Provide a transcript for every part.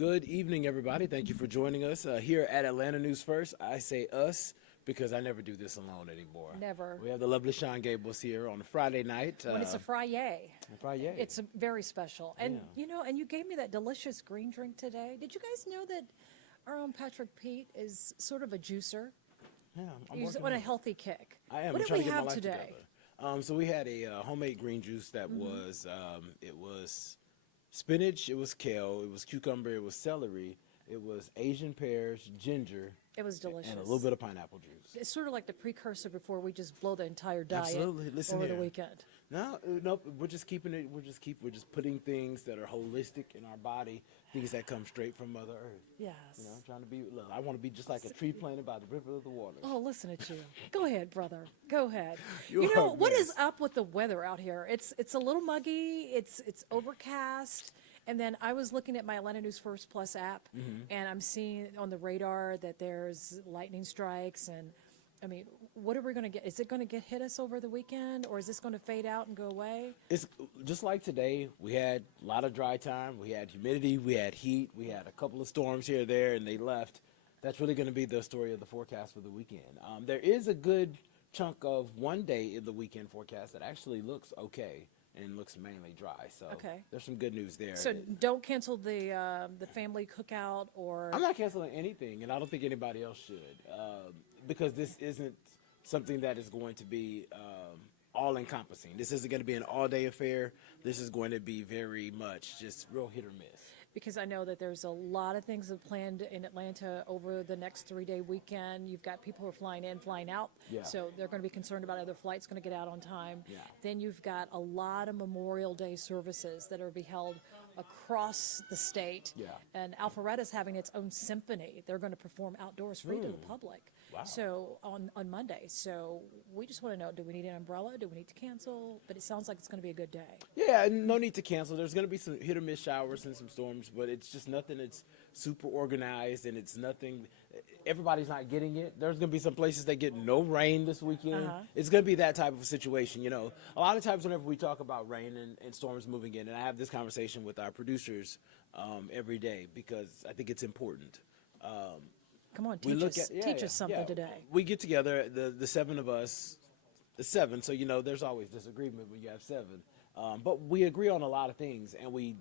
Good evening, everybody. Thank you for joining us here at Atlanta News First. I say us because I never do this alone anymore. Never. We have the lovely Shon Gables here on a Friday night. When it's a Friday. Friday. It's very special. And, Yeah. and you gave me that delicious green drink today. Did you guys know that our own Patrick Pete is sort of a juicer? Yeah, I'm He's working on a on it. healthy kick. I am. What I'm did trying we to get my have life today? together. So we had a homemade green juice that was it was spinach, it was kale, it was cucumber, it was celery, it was Asian pears, ginger, It was delicious. and a little bit of pineapple juice. It's sort of like the precursor before we just blow the entire diet Absolutely. Listen over here. the weekend. No, nope. We're just keeping it. We're just putting things that are holistic in our body, things that come straight from Mother Earth. Yes. You know, I'm trying to be. Look, I want to be just like a tree planted by the river of the waters. Oh, listen at you. Go ahead, brother. Go ahead. You You are know, a what is mess. up with the weather out here? It's a little muggy, it's overcast. And then I was looking at my Atlanta News First Plus app, and I'm seeing on the radar that there's lightning strikes. And I mean, what are we going to get? Is it going to hit us over the weekend, or is this going to fade out and go away? It's just like today. We had a lot of dry time. We had humidity. We had heat. We had a couple of storms here or there, and they left. That's really going to be the story of the forecast for the weekend. There is a good chunk of one day in the weekend forecast that actually looks okay and looks mainly dry. So Okay. there's some good news there. So don't cancel the family cookout, or I'm not canceling anything, and I don't think anybody else should, because this isn't something that is going to be all-encompassing. This isn't going to be an all-day affair. This is going to be very much just real hit or miss. because I know that there's a lot of things that are planned in Atlanta over the next 3-day weekend. You've got people who are flying in, flying out, Yeah. so they're going to be concerned about other flights going to get out on time. Yeah. Then you've got a lot of Memorial Day services that are be held across the state. Yeah. And Alpharetta's having its own symphony. They're going to perform outdoors free to the public. Wow. So on Monday. So we just want to know, do we need an umbrella? Do we need to cancel? But it sounds like it's going to be a good day. Yeah, and no need to cancel. There's going to be some hit or miss showers and some storms, but it's just nothing that's super organized, and it's nothing. Everybody's not getting it. There's going to be some places that get no rain this weekend. It's going to be that type of a situation. You know, a lot of times whenever we talk about rain and storms moving in, and I have this conversation with our producers every day because I think it's important. Come on, We teach look us, at teach us something today. We get together, the seven of us, the seven. So you know, there's always disagreement when you have seven, but we agree on a lot of things, and we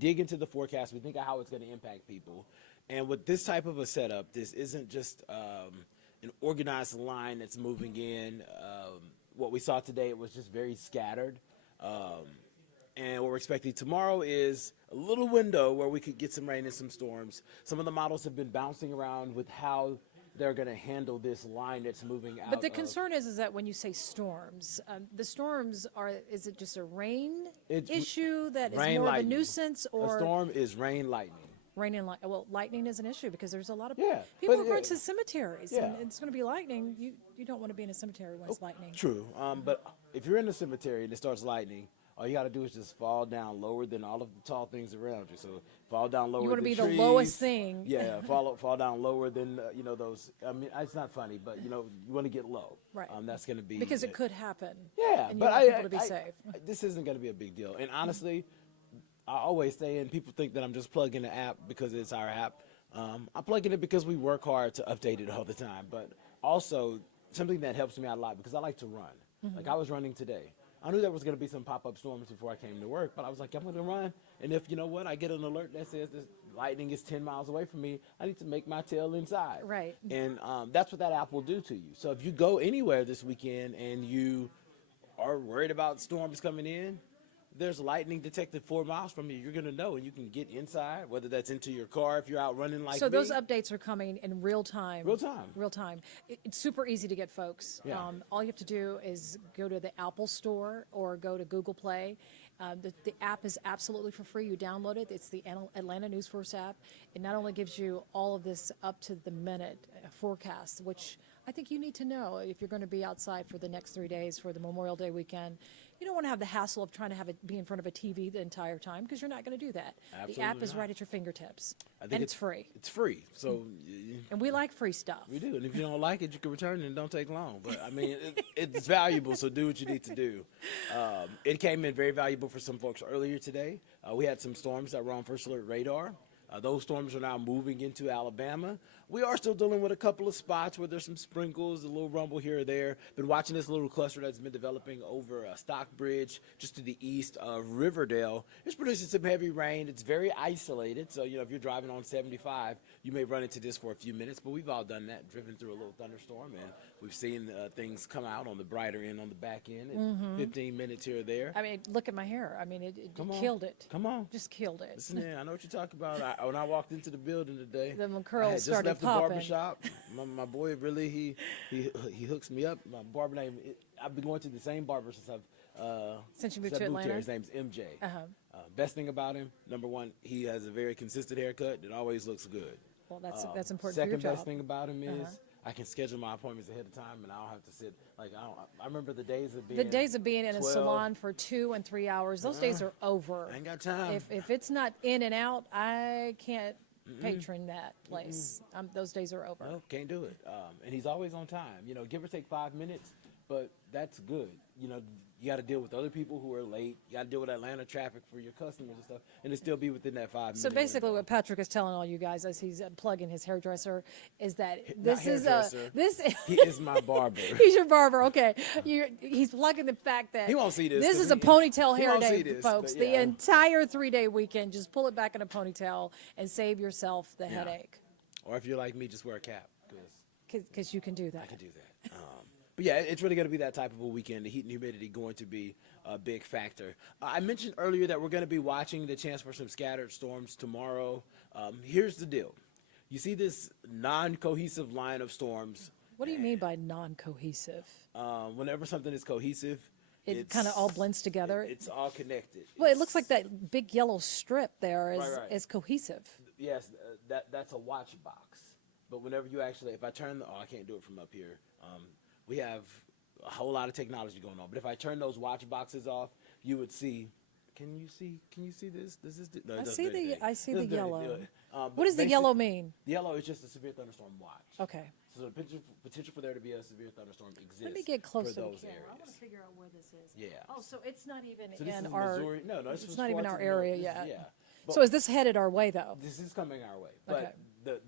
dig into the forecast. We think of how it's going to impact people, and with this type of a setup, this isn't just an organized line that's moving in. What we saw today, it was just very scattered. And what we're expecting tomorrow is a little window where we could get some rain and some storms. Some of the models have been bouncing around with how they're going to handle this line that's moving out. But the concern is that when you say storms, the storms is it just a rain issue that is rain, more lightning. of a nuisance, A or storm is rain, lightning. rain and lightning? Well, lightning is an issue because there's a lot of Yeah, people but are going to cemeteries, and yeah. it's going to be lightning. You don't want to be in a cemetery when it's lightning. True, but if you're in the cemetery and it starts lightning, all you got to do is just fall down lower than all of the tall things around you. So fall down lower. You want to than be trees. the lowest thing. Yeah, fall down lower than those. I mean, it's not funny, but you want to get low. Right. That's going to be Because it could happen. Yeah, and you but want people to be I- safe. this isn't going to be a big deal. And honestly, I always say, and people think that I'm just plugging the app because it's our app. I'm plugging it because we work hard to update it all the time. But also something that helps me out a lot because I like to run. Like I was running today. I knew there was going to be some pop-up storms before I came to work, but I was like, I'm going to run. And if, you know what, I get an alert that says this lightning is 10 miles away from me, I need to make my tail inside. Right. And that's what that app will do to you. So if you go anywhere this weekend and you are worried about storms coming in, there's lightning detected 4 miles from you. You're going to know, and you can get inside, whether that's into your car if you're out running like So me. those updates are coming in real time. Real time. Real time. It's super easy to get, folks. Yeah. All you have to do is go to the Apple Store or go to Google Play. The app is absolutely for free. You download it. It's the Atlanta News First app. It not only gives you all of this up-to-the-minute forecast, which I think you need to know if you're going to be outside for the next 3 days for the Memorial Day weekend. You don't want to have the hassle of trying to be in front of a TV the entire time because you're not going to do that. The app Absolutely is not. right at your fingertips, I think and it's free. It's free. So And we like free stuff. we do. And if you don't like it, you can return it and don't take long. But, I mean, it's valuable, so do what you need to do. It came in very valuable for some folks earlier today. We had some storms that were on First Alert radar. Those storms are now moving into Alabama. We are still dealing with a couple of spots where there's some sprinkles, a little rumble here or there. Been watching this little cluster that's been developing over Stockbridge, just to the east of Riverdale. It's producing some heavy rain. It's very isolated, so if you're driving on 75, you may run into this for a few minutes. But we've all done that, driven through a little thunderstorm, and we've seen things come out on the brighter end, on the back end, in 15 minutes here or there. I mean, look at my hair. I mean, it Come on. killed it. Come on. Just killed it. Listen, yeah, I know what you're talking about. When I walked into the building today, Then when I curls had just started left the popping. barbershop. My boy really he hooks me up. My barber name. I've been going to the same barber since Since you moved since to I Atlanta? here. His name's MJ. Best thing about him, number one, he has a very consistent haircut that always looks good. Well, that's important for Second your job. best thing about him is I can schedule my appointments ahead of time, and I don't have to sit I remember the days of being in a 12. salon for 2 and 3 hours, those days are over. I ain't got time. If it's not in and out, I can't patron that place. Those days are over. No, can't do it. And he's always on time. Give or take 5 minutes, but that's good. You got to deal with other people who are late. You got to deal with Atlanta traffic for your customers and stuff, and it still be within that 5 minutes. So basically, what Patrick is telling all you guys as he's plugging his hairdresser is that Not this is a hairdresser. this. He is my barber. He's your barber, okay? He's plugging the fact that He won't see this, This 'cause is a he ponytail hair won't see day, this, folks. but The yeah. entire 3-day weekend, just pull it back in a ponytail and save yourself the headache, Or if you're like me, just wear a cap, because because you can do I that. can do that. But yeah, it's really going to be that type of a weekend. The heat and humidity going to be a big factor. I mentioned earlier that we're going to be watching the chance for some scattered storms tomorrow. Here's the deal. You see this non-cohesive line of storms. What do you mean by non-cohesive? Whenever something is cohesive, It kind of all blends together. It's all connected. Well, it looks like that big yellow strip there is Right. is cohesive. Yes, that's a watch box. But whenever you actually, if I turn I can't do it from up here. We have a whole lot of technology going on. But if I turn those watch boxes off, you would see. Can you see this? Does this? No, it I doesn't see do the anything. I see It the doesn't do yellow. anything. But What does the basic- yellow mean? The yellow is just a severe thunderstorm watch. Okay. So the potential for there to be a severe thunderstorm exists. Let me get close for to the those camera. I want areas. to figure out where this is. Yeah. Oh, so it's not even So this in is our. Missouri. No, this it's is not even far our to the north. area This- yet. Yeah. But So is this headed our way though? this is coming our way. Okay. But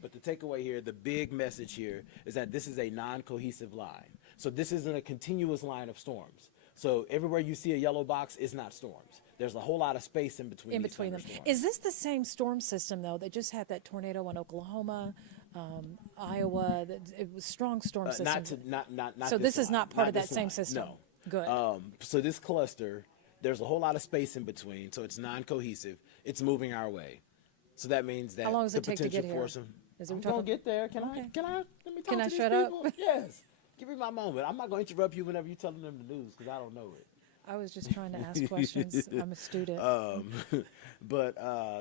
but the takeaway here, the big message here is that this is a non-cohesive line. So this isn't a continuous line of storms. So everywhere you see a yellow box is not storms. There's a whole lot of space in between. In these between them. thunderstorms. Is this the same storm system though that just had that tornado in Oklahoma, Iowa? It was strong storm system. Not. So this is line, not part of that this same line. system? No. Good. So this cluster, there's a whole lot of space in between, so it's non-cohesive. It's moving our way. So that means that How long does it the take to get potential here? for some. Is it I'm talking- gonna get there. Can Okay. I? Let me talk Can I to these shut up? people? Yes. Give me my moment. I'm not going to interrupt you whenever you're telling them the news because I don't know it. I was just trying to ask questions. I'm a student.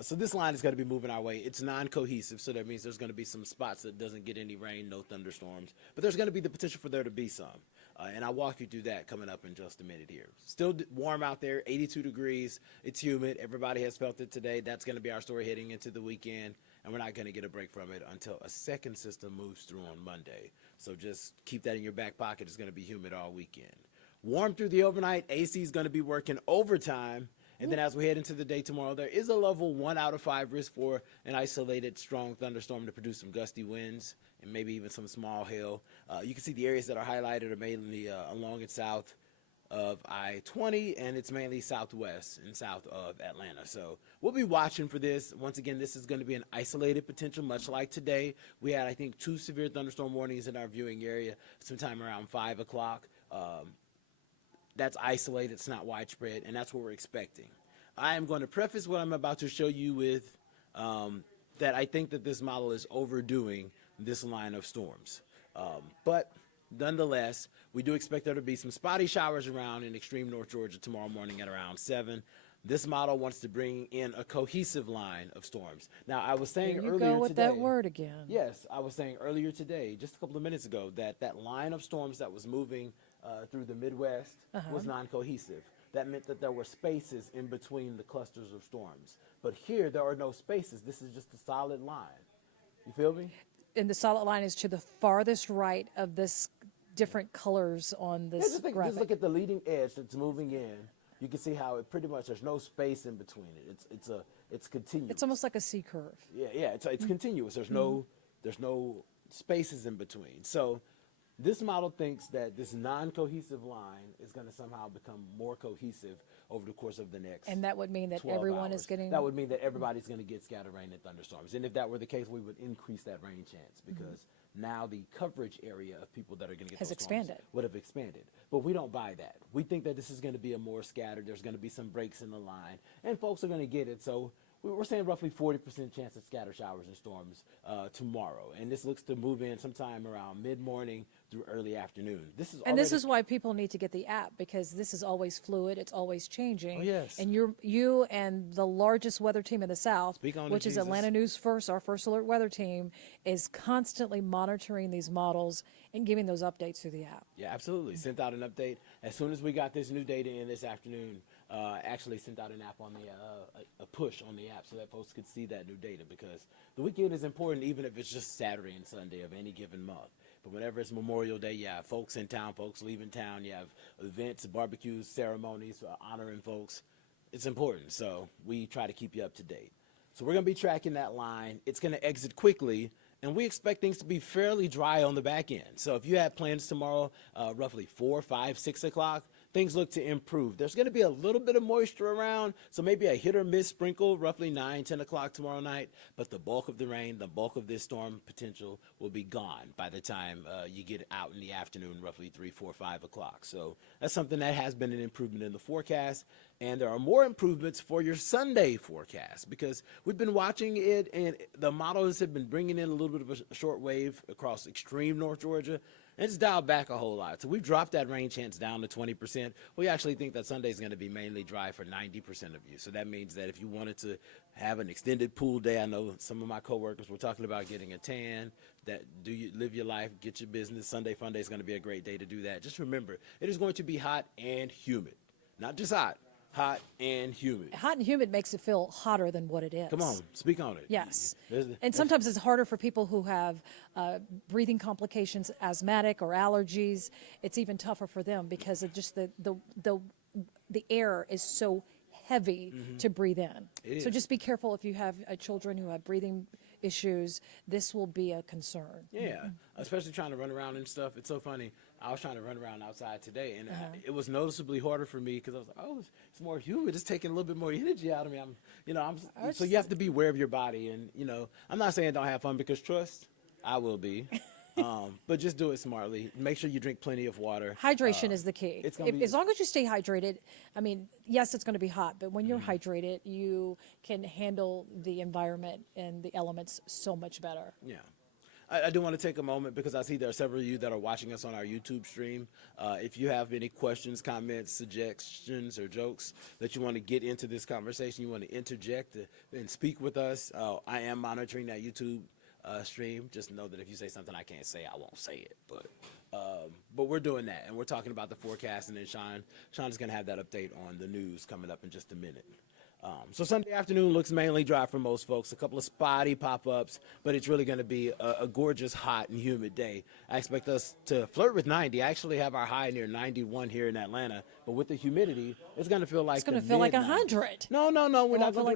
So this line is going to be moving our way. It's non-cohesive, so that means there's going to be some spots that doesn't get any rain, no thunderstorms, but there's going to be the potential for there to be some. And I'll walk you through that coming up in just a minute here. Still warm out there, 82 degrees. It's humid. Everybody has felt it today. That's going to be our story heading into the weekend, and we're not going to get a break from it until a second system moves through on Monday. So just keep that in your back pocket. It's going to be humid all weekend. Warm through the overnight. AC is going to be working overtime. And then as we head into the day tomorrow, there is a level 1 out of 5 risk for an isolated strong thunderstorm to produce some gusty winds and maybe even some small hail. You can see the areas that are highlighted are mainly along and south of I-20, and it's mainly southwest and south of Atlanta. So we'll be watching for this. Once again, this is going to be an isolated potential, much like today. We had, I think, 2 severe thunderstorm warnings in our viewing area sometime around 5 o'clock. That's isolated, it's not widespread, and that's what we're expecting. I am going to preface what I'm about to show you with that I think that this model is overdoing this line of storms. But nonetheless, we do expect there to be some spotty showers around in extreme North Georgia tomorrow morning at around 7. This model wants to bring in a cohesive line of storms. Now, I was saying Here you earlier go with today, that word again. Yes, I was saying earlier today, just a couple of minutes ago, that line of storms that was moving through the Midwest was non-cohesive. That meant that there were spaces in between the clusters of storms. But here, there are no spaces. This is just a solid line. You feel me? And the solid line is to the farthest right of this different colors on this Just graphic. look at the leading edge that's moving in. you can see how it pretty much, there's no space in between it. It's continuous. It's almost like a C curve. Yeah, it's continuous. There's no spaces in between. So this model thinks that this non-cohesive line is going to somehow become more cohesive over the course of the next. And that would mean that 12 everyone hours. is getting. That would mean that everybody's going to get scattered rain and thunderstorms. And if that were the case, we would increase that rain chance because now the coverage area of people that are going to get Has those storms expanded. would have expanded. But we don't buy that. We think that this is going to be a more scattered. There's going to be some breaks in the line, and folks are going to get it. So we're saying roughly 40% chance of scatter showers and storms tomorrow. And this looks to move in sometime around mid-morning through early afternoon. This is why people need to get the app, because this is always fluid. It's always changing. Oh, yes. And you and the largest weather team in the South, Speak on it, which is Jesus. Atlanta News First, our first alert weather team, is constantly monitoring these models and giving those updates through the app. Yeah, absolutely. Sent out an update as soon as we got this new data in this afternoon. Actually sent out an app on the a push on the app so that folks could see that new data, because the weekend is important even if it's just Saturday and Sunday of any given month. But whenever it's Memorial Day, you have folks in town, folks leaving town, you have events, barbecues, ceremonies, honoring folks. It's important, so we try to keep you up to date. So we're going to be tracking that line. It's going to exit quickly, and we expect things to be fairly dry on the back end. So if you have plans tomorrow, roughly 4, 5, 6 o'clock, things look to improve. There's going to be a little bit of moisture around, so maybe a hit or miss sprinkle roughly 9, 10 o'clock tomorrow night. But the bulk of the rain, the bulk of this storm potential will be gone by the time you get out in the afternoon, roughly 3, 4, 5 o'clock. So that's something that has been an improvement in the forecast. And there are more improvements for your Sunday forecast, because we've been watching it, and the models have been bringing in a little bit of a short wave across extreme North Georgia. And it's dialed back a whole lot. So we've dropped that rain chance down to 20%. We actually think that Sunday is going to be mainly dry for 90% of you. So that means that if you wanted to have an extended pool day, I know some of my coworkers were talking about getting a tan, that live your life, get your business. Sunday Fun Day is going to be a great day to do that. Just remember, it is going to be hot and humid. Not just hot and humid. Hot and humid makes it feel hotter than what it is. Come on, speak on it. Yes. And sometimes it's harder for people who have breathing complications, asthmatic or allergies. It's even tougher for them because of just the air is so heavy to breathe in. So just be careful if you have children who have breathing issues. This will be a concern. Yeah, especially trying to run around and stuff. It's so funny. I was trying to run around outside today, and it was noticeably harder for me because I was like, oh, it's more humid. It's taking a little bit more energy out of me. So you have to be aware of your body. And, I'm not saying don't have fun, because trust, I will be. But just do it smartly. Make sure you drink plenty of water. Hydration is the key. As long as you stay hydrated, I mean, yes, it's going to be hot, but when you're hydrated, you can handle the environment and the elements so much better. Yeah. I do want to take a moment, because I see there are several of you that are watching us on our YouTube stream. If you have any questions, comments, suggestions, or jokes that you want to get into this conversation, you want to interject and speak with us, I am monitoring that YouTube stream. Just know that if you say something I can't say, I won't say it. But we're doing that, and we're talking about the forecast, and then Shon is going to have that update on the news coming up in just a minute. So Sunday afternoon looks mainly dry for most folks. A couple of spotty pop-ups, but it's really going to be a gorgeous, hot, and humid day. I expect us to flirt with 90. I actually have our high near 91 here in Atlanta, but with the humidity, it's going to feel like 100. No. We're not going to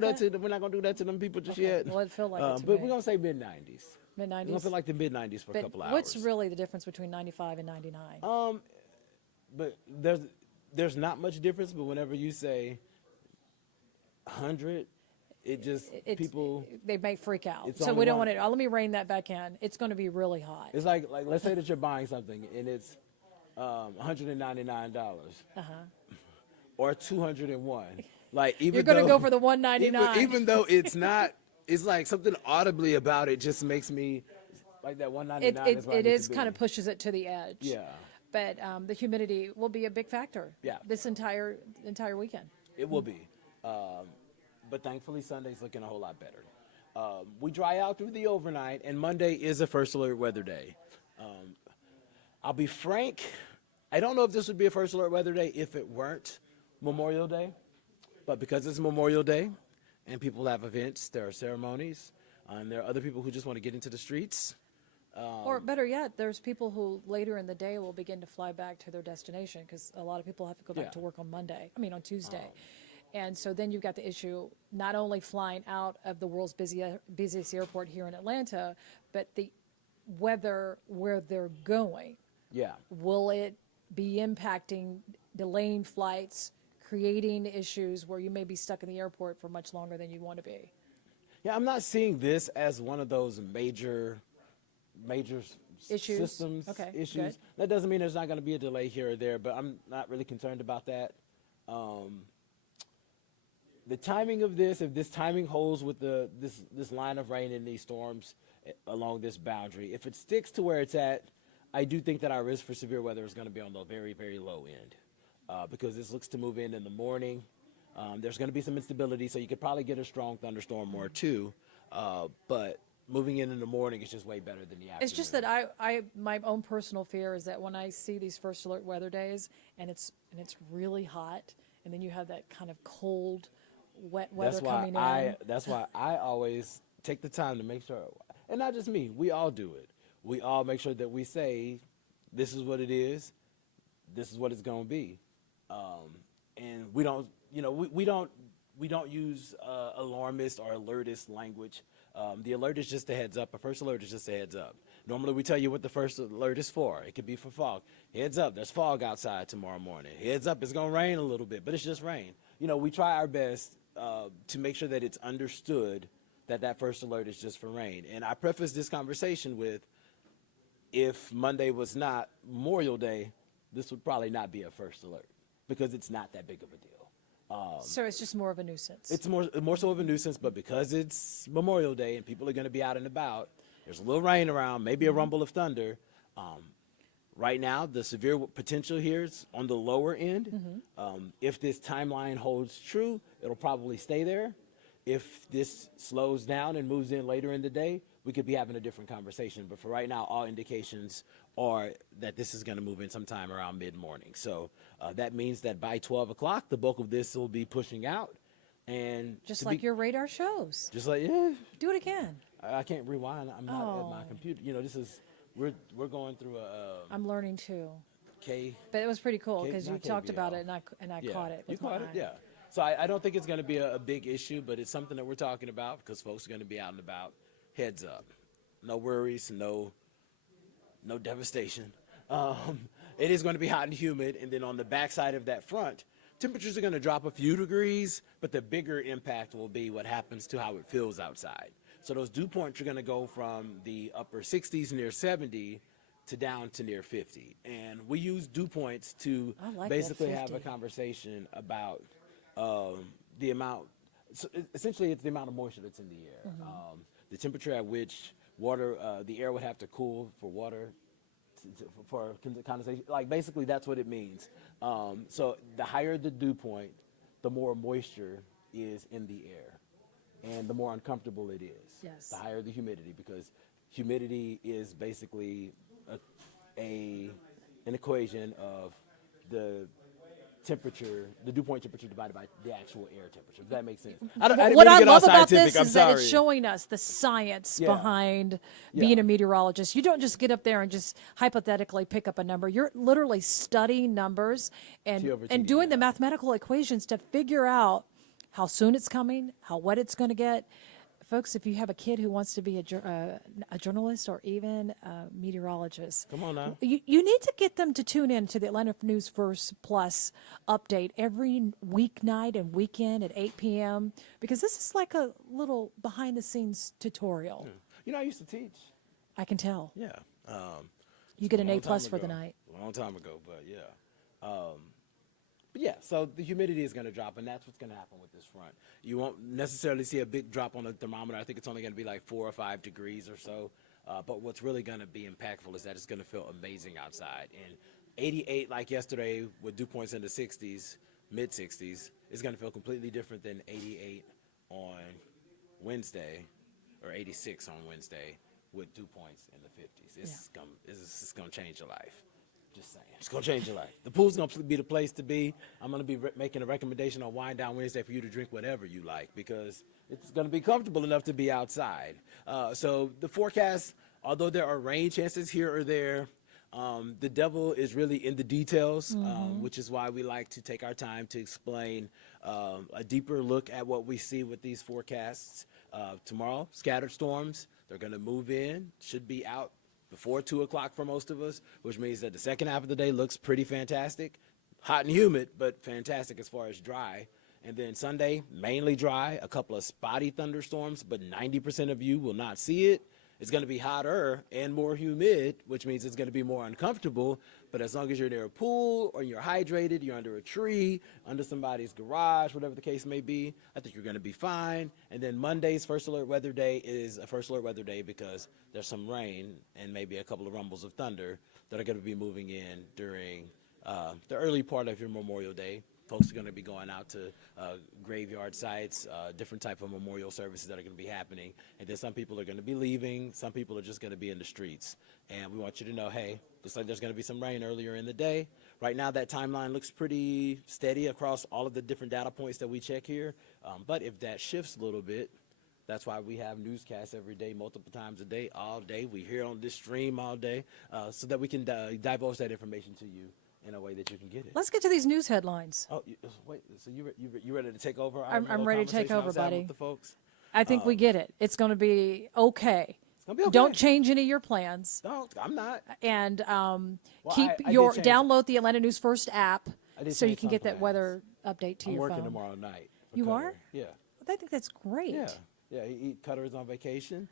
do that to them people just yet. Well, it feel like it to but me. we're going to say mid-90s. Mid-90s. We're going to feel like the mid-90s for a couple hours. What's really the difference between 95 and 99? But there's not much difference. But whenever you say 100, people, they may freak out. It's So only we don't one. want to. Let me rein that back in. It's going to be really hot. it's like let's say that you're buying something and it's $199 or 201. Like, even You're going to though- go for the 199. even though it's not, it's like something audibly about it just makes me like that 199. is where I It need is to be. kind of pushes it to the edge. Yeah. But the humidity will be a big factor. Yeah. This entire weekend. It will be. But thankfully, Sunday's looking a whole lot better. We dry out through the overnight, and Monday is a first alert weather day. I'll be frank, I don't know if this would be a first alert weather day if it weren't Memorial Day. But because it's Memorial Day and people have events, there are ceremonies, and there are other people who just want to get into the streets, Or better yet, there's people who later in the day will begin to fly back to their destination because a lot of people have to go back Yeah. to work on Tuesday. And so then you've got the issue not only flying out of the world's busiest airport here in Atlanta, but the weather where they're going. Yeah. Will it be impacting, delaying flights, creating issues where you may be stuck in the airport for much longer than you want to be? Yeah, I'm not seeing this as one of those major Issues? systems Okay, issues. good. That doesn't mean there's not going to be a delay here or there, but I'm not really concerned about that. The timing of this, if this timing holds with this line of rain and these storms along this boundary, if it sticks to where it's at, I do think that our risk for severe weather is going to be on the very, very low end because this looks to move in the morning. There's going to be some instability, so you could probably get a strong thunderstorm or two, but moving in the morning is just way better than the afternoon. It's just that my own personal fear is that when I see these first alert weather days and it's really hot, and then you have that kind of cold, wet weather coming in. That's why I always take the time to make sure, and not just me, we all do it. We all make sure that we say, this is what it is, this is what it's going to be, and we don't, we don't use alarmist or alertist language. The alert is just a heads up. A first alert is just a heads up. Normally we tell you what the first alert is for. It could be for fog. Heads up, there's fog outside tomorrow morning. Heads up, it's going to rain a little bit, but it's just rain. We try our best to make sure that it's understood that first alert is just for rain. And I preface this conversation with, if Monday was not Memorial Day, this would probably not be a first alert because it's not that big of a deal. So it's just more of a nuisance. It's more so of a nuisance, but because it's Memorial Day and people are going to be out and about, there's a little rain around, maybe a rumble of thunder. Right now, the severe potential here is on the lower end. If this timeline holds true, it'll probably stay there. If this slows down and moves in later in the day, we could be having a different conversation. But for right now, all indications are that this is going to move in sometime around mid-morning. So that means that by 12 o'clock, the bulk of this will be pushing out. And just like your radar shows. Just like, yeah. Do it again. I can't rewind. I'm not at my computer. This is, we're going through I'm learning too. K. But it was pretty cool because you not talked KVL. about it and I caught it. You with my caught it, eye. yeah. So I don't think it's going to be a big issue, but it's something that we're talking about because folks are going to be out and about. Heads up. No worries, no devastation. It is going to be hot and humid, and then on the backside of that front, temperatures are going to drop a few degrees, but the bigger impact will be what happens to how it feels outside. So those dew points are going to go from the upper 60s near 70 to down to near 50. And we use dew points to like basically that, have a 50. conversation about the amount, so essentially it's the amount of moisture that's in the air. The temperature at which the air would have to cool for water for condensation. Like basically that's what it means. So the higher the dew point, the more moisture is in the air and the more uncomfortable it is. Yes. The higher the humidity, because humidity is basically an equation of the temperature, the dew point temperature divided by the actual air temperature. If that makes sense. What I love about this is that it's showing us the science behind being a meteorologist. You don't just get up there and just hypothetically pick up a number. You're literally studying numbers and doing the mathematical equations to figure out how soon it's coming, how wet it's going to get. Folks, if you have a kid who wants to be a journalist or even a meteorologist, Come on now. You need to get them to tune in to the Atlanta News First Plus update every weeknight and weekend at 8 p.m. because this is like a little behind-the-scenes tutorial. I used to teach. I can tell. Yeah. You get an long A plus time for the ago. night. A long time ago, but yeah. But yeah, so the humidity is going to drop, and that's what's going to happen with this front. You won't necessarily see a big drop on the thermometer. I think it's only going to be like 4 or 5 degrees or so. But what's really going to be impactful is that it's going to feel amazing outside. And 88, like yesterday, with dew points in the 60s, mid-60s, is going to feel completely different than 88 on Wednesday, or 86 on Wednesday, with dew points in the 50s. It's going to change your life. Just saying. It's going to change your life. The pool's going to be the place to be. I'm going to be making a recommendation on Wind Down Wednesday for you to drink whatever you like because it's going to be comfortable enough to be outside. So the forecast although there are rain chances here or there, the devil is really in the details, which is why we like to take our time to explain a deeper look at what we see with these forecasts. Tomorrow, scattered storms, they're going to move in, should be out before 2 o'clock for most of us, which means that the second half of the day looks pretty fantastic. Hot and humid, but fantastic as far as dry. And then Sunday, mainly dry, a couple of spotty thunderstorms, but 90% of you will not see it. It's going to be hotter and more humid, which means it's going to be more uncomfortable. But as long as you're near a pool or you're hydrated, you're under a tree, under somebody's garage, whatever the case may be, I think you're going to be fine. And then Monday's first alert weather day is a first alert weather day because there's some rain and maybe a couple of rumbles of thunder that are going to be moving in during the early part of your Memorial Day. Folks are going to be going out to graveyard sites, different type of memorial services that are going to be happening. And then some people are going to be leaving. Some people are just going to be in the streets. And we want you to know, hey, looks like there's going to be some rain earlier in the day. Right now, that timeline looks pretty steady across all of the different data points that we check here. But if that shifts a little bit, that's why we have newscasts every day, multiple times a day, all day. We hear on this stream all day so that we can divulge that information to you in a way that you can get it. Let's get to these news headlines. Oh, wait. So you ready to take over? I'm ready to take over, buddy. With the folks? I think we get it. It's going to be okay. It's gonna be okay. Don't change any of your plans. No, I'm not. And Well, keep I your did change download the Atlanta News First app so you change can some get that plans. weather update to I'm your working phone. tomorrow night. for You Cutter. are? Yeah. I think that's great. Yeah. Cutter is on vacation,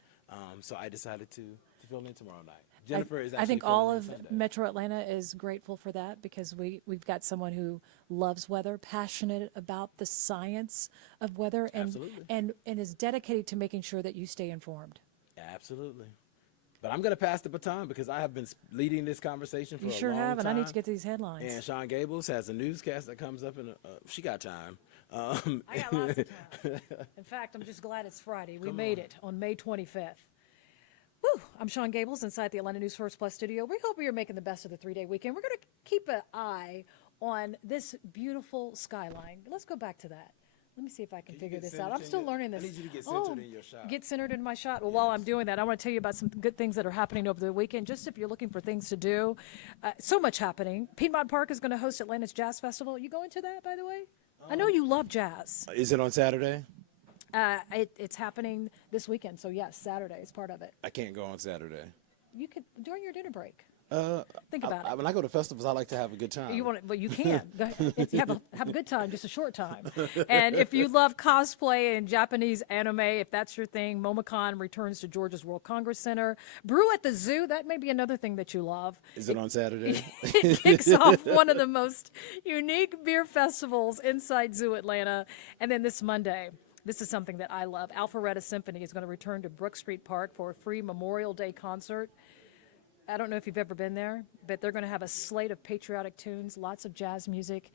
so I decided to fill in tomorrow night. Jennifer is actually I think filling all in of Sunday. Metro Atlanta is grateful for that because we've got someone who loves weather, passionate about the science of weather, Absolutely. and is dedicated to making sure that you stay informed. Absolutely. But I'm going to pass the baton because I have been leading this conversation for You a sure long have, and I need time. to get these headlines. And Shon Gables has a newscast that comes up in she got time. I got lots of time. In fact, I'm just glad it's Friday. We made it on May 25th. Woo! I'm Shon Gables inside the Atlanta News First Plus studio. We hope you're making the best of the 3-day weekend. We're going to keep an eye on this beautiful skyline. Let's go back to that. Let me see if I can figure this out. I'm still learning this. I need you to get centered in your shot. Get centered in my shot. Well, while I'm doing that, I want to tell you about some good things that are happening over the weekend, just if you're looking for things to do. So much happening. Piedmont Park is going to host Atlanta's Jazz Festival. You going to that, by the way? I know you love jazz. Is it on Saturday? It's happening this weekend, so yes, Saturday is part of it. I can't go on Saturday. You could during your dinner break. Think about it. When I go to festivals, I like to have a good time. You want it, well, you can. Go ahead. Have a good time, just a short time. And if you love cosplay and Japanese anime, if that's your thing, MomoCon returns to Georgia's World Congress Center. Brew at the Zoo, that may be another thing that you love. Is it on Saturday? It kicks off one of the most unique beer festivals inside Zoo Atlanta. And then this Monday, this is something that I love. Alpharetta Symphony is going to return to Brook Street Park for a free Memorial Day concert. I don't know if you've ever been there, but they're going to have a slate of patriotic tunes, lots of jazz music,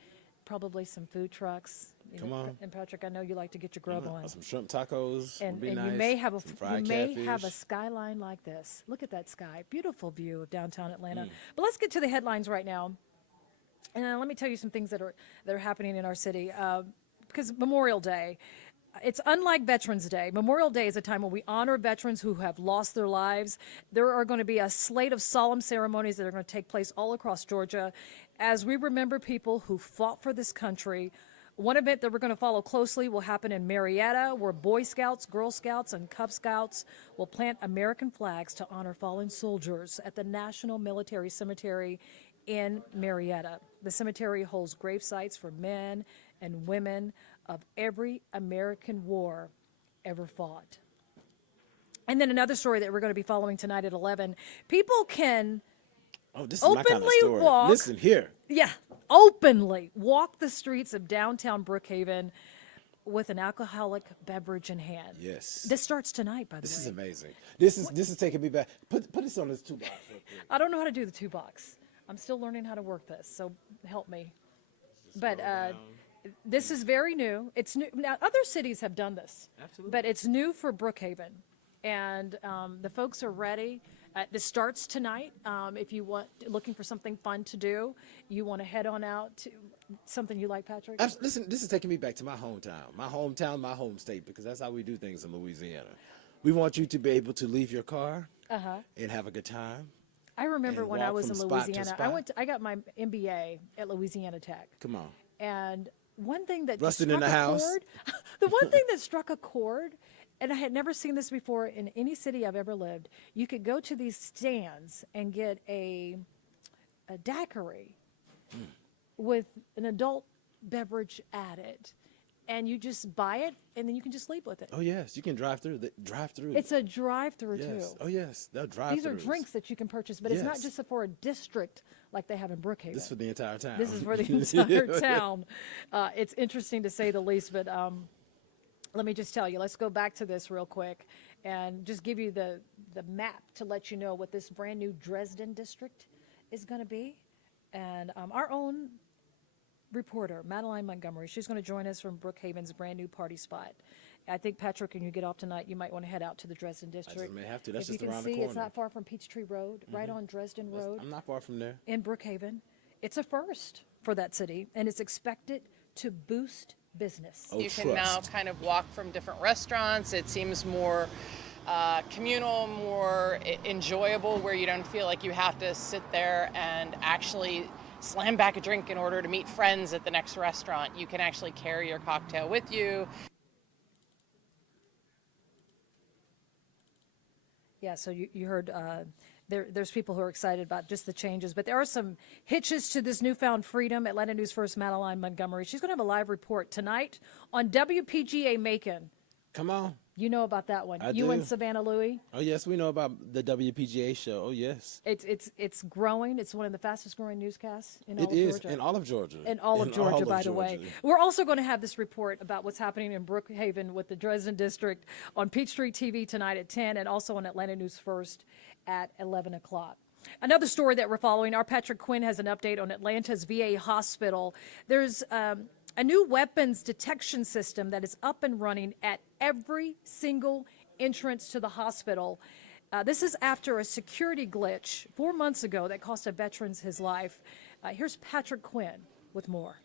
probably some food trucks. Come on. And Patrick, I know you like to get your grub on. Some shrimp tacos And, would be and nice. you may have Some fried have a catfish. skyline like this. Look at that sky. Beautiful view of downtown Atlanta. But let's get to the headlines right now. And let me tell you some things that are happening in our city. Because Memorial Day, it's unlike Veterans Day. Memorial Day is a time when we honor veterans who have lost their lives. There are going to be a slate of solemn ceremonies that are going to take place all across Georgia as we remember people who fought for this country. One event that we're going to follow closely will happen in Marietta, where Boy Scouts, Girl Scouts, and Cub Scouts will plant American flags to honor fallen soldiers at the National Military Cemetery in Marietta. The cemetery holds grave sites for men and women of every American war ever fought. And then another story that we're going to be following tonight at 11. People can This is my kind of openly story. walk. Listen here. Openly walk the streets of downtown Brookhaven with an alcoholic beverage in hand. Yes. This starts tonight, by the way. This is amazing. This is taking me back. Put this on this 2 box real quick. I don't know how to do the 2-box. I'm still learning how to work this, so help me. But this is very new. It's new. Now, other cities have done this. Absolutely. But it's new for Brookhaven. And the folks are ready. This starts tonight. If you looking for something fun to do, you want to head on out to something you like, Patrick? Listen, this is taking me back to my hometown, my home state, because that's how we do things in Louisiana. We want you to be able to leave your car and have a good time. I remember And when I walk was from in spot to Louisiana, spot. I got my MBA at Louisiana Tech. Come on. And one thing that just Rustin in struck the a house. chord, the one thing that struck a chord, and I had never seen this before in any city I've ever lived, you could go to these stands and get a daiquiri with an adult beverage added. And you just buy it, and then you can just sleep with it. Oh yes, you can drive through. Drive through. It's a drive-through, yes. too. Oh yes, they'll drive. These are drinks that you can purchase, but it's not Yes. just for a district like they have in Brookhaven. This is for the entire town. This is for the entire town. It's interesting to say the least, but let me just tell you, let's go back to this real quick and just give you the map to let you know what this brand new Dresden district is going to be. And our own reporter, Madeline Montgomery, she's going to join us from Brookhaven's brand new party spot. I think, Patrick, when you get off tonight, you might want to head out to the Dresden district. may have to. That's if just you can around the see, it's corner. not far from Peachtree Road, right on Dresden Road I'm not far from there. in Brookhaven. It's a first for that city, and it's expected to boost business. Oh, You can now trust. kind of walk from different restaurants. It seems more communal, more enjoyable, where you don't feel like you have to sit there and actually slam back a drink in order to meet friends at the next restaurant. You can actually carry your cocktail with you. Yeah, so you heard there's people who are excited about just the changes, but there are some hitches to this newfound freedom. Atlanta News First Madeline Montgomery, she's going to have a live report tonight on WPGA Macon. Come on. You know about that one. I You do. and Savannah Louie. Oh yes, we know about the WPGA show. Oh yes. It's growing. It's one of the fastest growing newscasts in all It of is Georgia. in all of Georgia. In all of Georgia, by the way. Georgia. We're also going to have this report about what's happening in Brookhaven with the Dresden District on Peachtree TV tonight at 10 and also on Atlanta News First at 11 o'clock. Another story that we're following, our Patrick Quinn has an update on Atlanta's VA hospital. There's a new weapons detection system that is up and running at every single entrance to the hospital. This is after a security glitch 4 months ago that cost a veteran his life. Here's Patrick Quinn with more.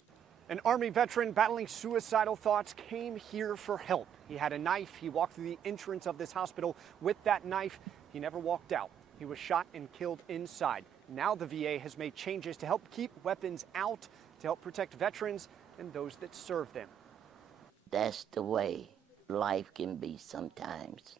An Army veteran battling suicidal thoughts came here for help. He had a knife. He walked through the entrance of this hospital with that knife. He never walked out. He was shot and killed inside. Now the VA has made changes to help keep weapons out, to help protect veterans and those that serve them. That's the way life can be sometimes,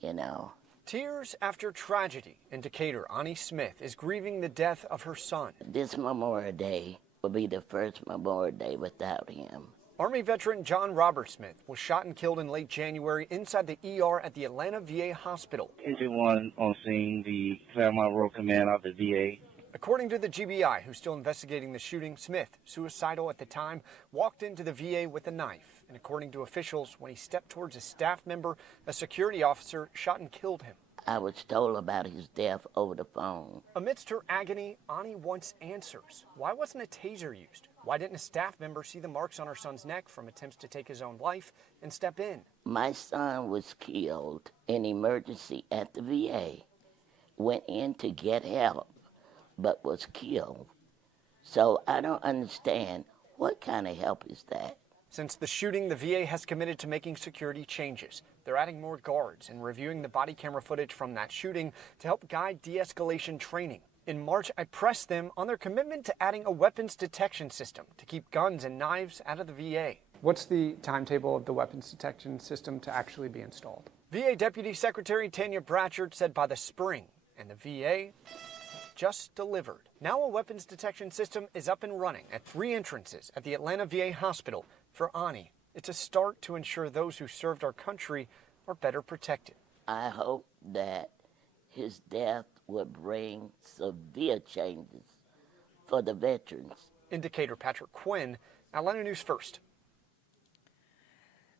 you know. Tears after tragedy. In Decatur, Ani Smith is grieving the death of her son. This Memorial Day will be the first Memorial Day without him. Army veteran John Robert Smith was shot and killed in late January inside the ER at the Atlanta VA hospital. Engine 1 on scene, the Claremont Road Command of the VA. According to the GBI, who's still investigating the shooting, Smith, suicidal at the time, walked into the VA with a knife. And according to officials, when he stepped towards a staff member, a security officer shot and killed him. I was told about his death over the phone. Amidst her agony, Ani wants answers. Why wasn't a taser used? Why didn't a staff member see the marks on her son's neck from attempts to take his own life and step in? My son was killed in emergency at the VA. Went in to get help, but was killed. So I don't understand, what kind of help is that? Since the shooting, the VA has committed to making security changes. They're adding more guards and reviewing the body camera footage from that shooting to help guide de-escalation training. In March, I pressed them on their commitment to adding a weapons detection system to keep guns and knives out of the VA. What's the timetable of the weapons detection system to actually be installed? VA Deputy Secretary Tanya Bratchard said by the spring, and the VA just delivered. Now a weapons detection system is up and running at 3 entrances at the Atlanta VA hospital. For Ani, it's a start to ensure those who served our country are better protected. I hope that his death will bring severe changes for the veterans. Indicator Patrick Quinn, Atlanta News First.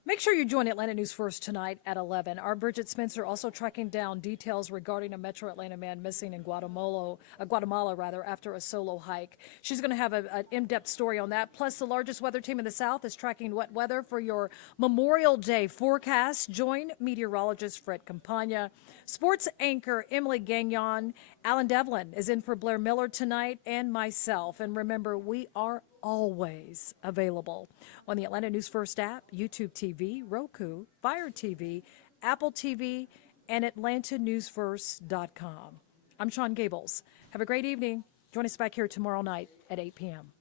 Make sure you join Atlanta News First tonight at 11. Our Bridget Spencer also tracking down details regarding a Metro Atlanta man missing in Guatemala after a solo hike. She's going to have an in-depth story on that. Plus, the largest weather team in the South is tracking wet weather for your Memorial Day forecast. Join meteorologist Fred Campagna, sports anchor Emily Gagnon. Alan Devlin is in for Blair Miller tonight, and myself. And remember, we are always available on the Atlanta News First app, YouTube TV, Roku, Fire TV, Apple TV, and AtlantaNewsVerse.com. I'm Shon Gables. Have a great evening. Join us back here tomorrow night at 8 p.m.